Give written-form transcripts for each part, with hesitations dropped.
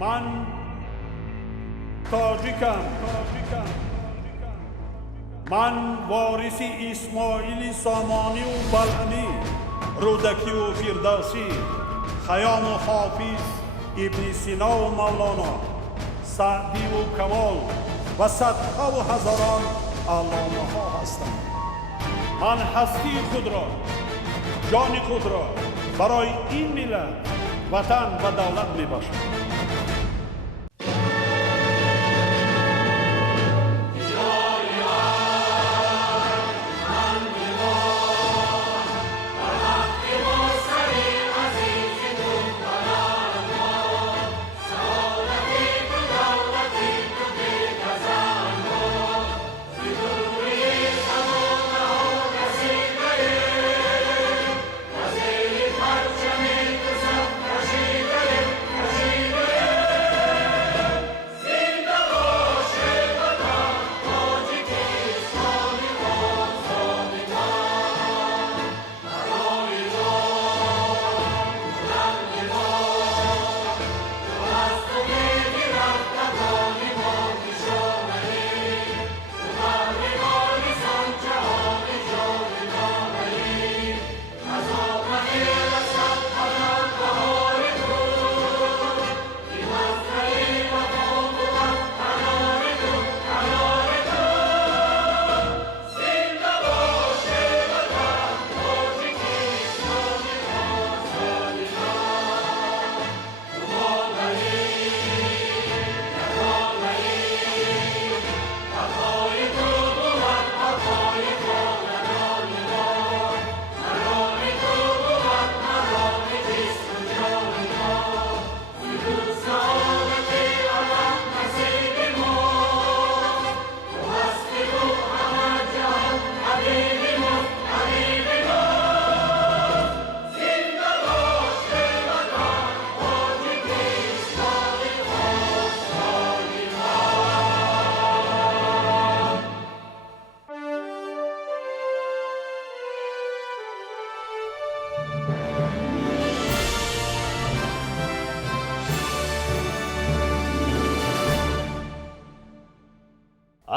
من تاجیکم. من وارث اسماعیل سامانی و بلعمی، رودکی و فردوسی، خیام و حافظ، ابن سینا و مولانا، سعدی و کمال و صدها و هزاران علامه ها هستم. من هستی خود را، جان خود را برای این ملت، وطن و دولت می باشم.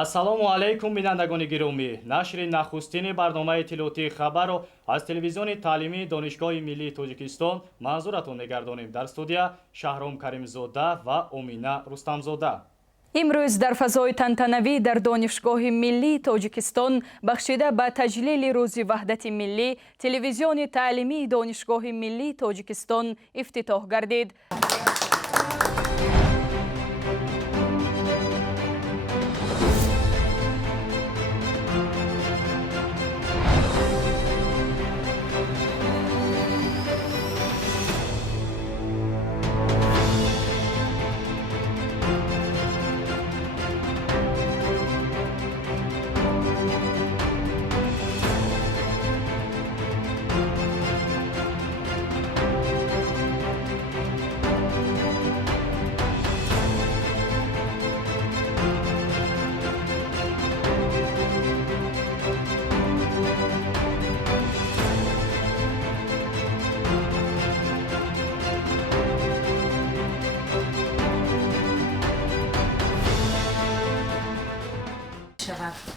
ассалому алайкум бинандагони гиромӣ. нашри нахустини барномаи иттилоотии хабарро аз телевизиони таълимии донишгоҳи миллии тоҷикистон манзуратон мегардонем. дар студия шаҳром каримзода ва омина рустамзода. имрӯз дар фазои тантанавӣ дар донишгоҳи миллии тоҷикистон бахшида ба таҷлили рӯзи ваҳдати миллӣ телевизиони таълимии донишгоҳи миллии тоҷикистон ифтитоҳ гардид.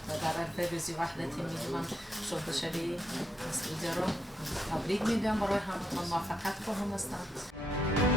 و در عرف روزی وحدت ملی من شده شدی استودیو رو تبریک میگم برای هم موفقیت خواهم هستم.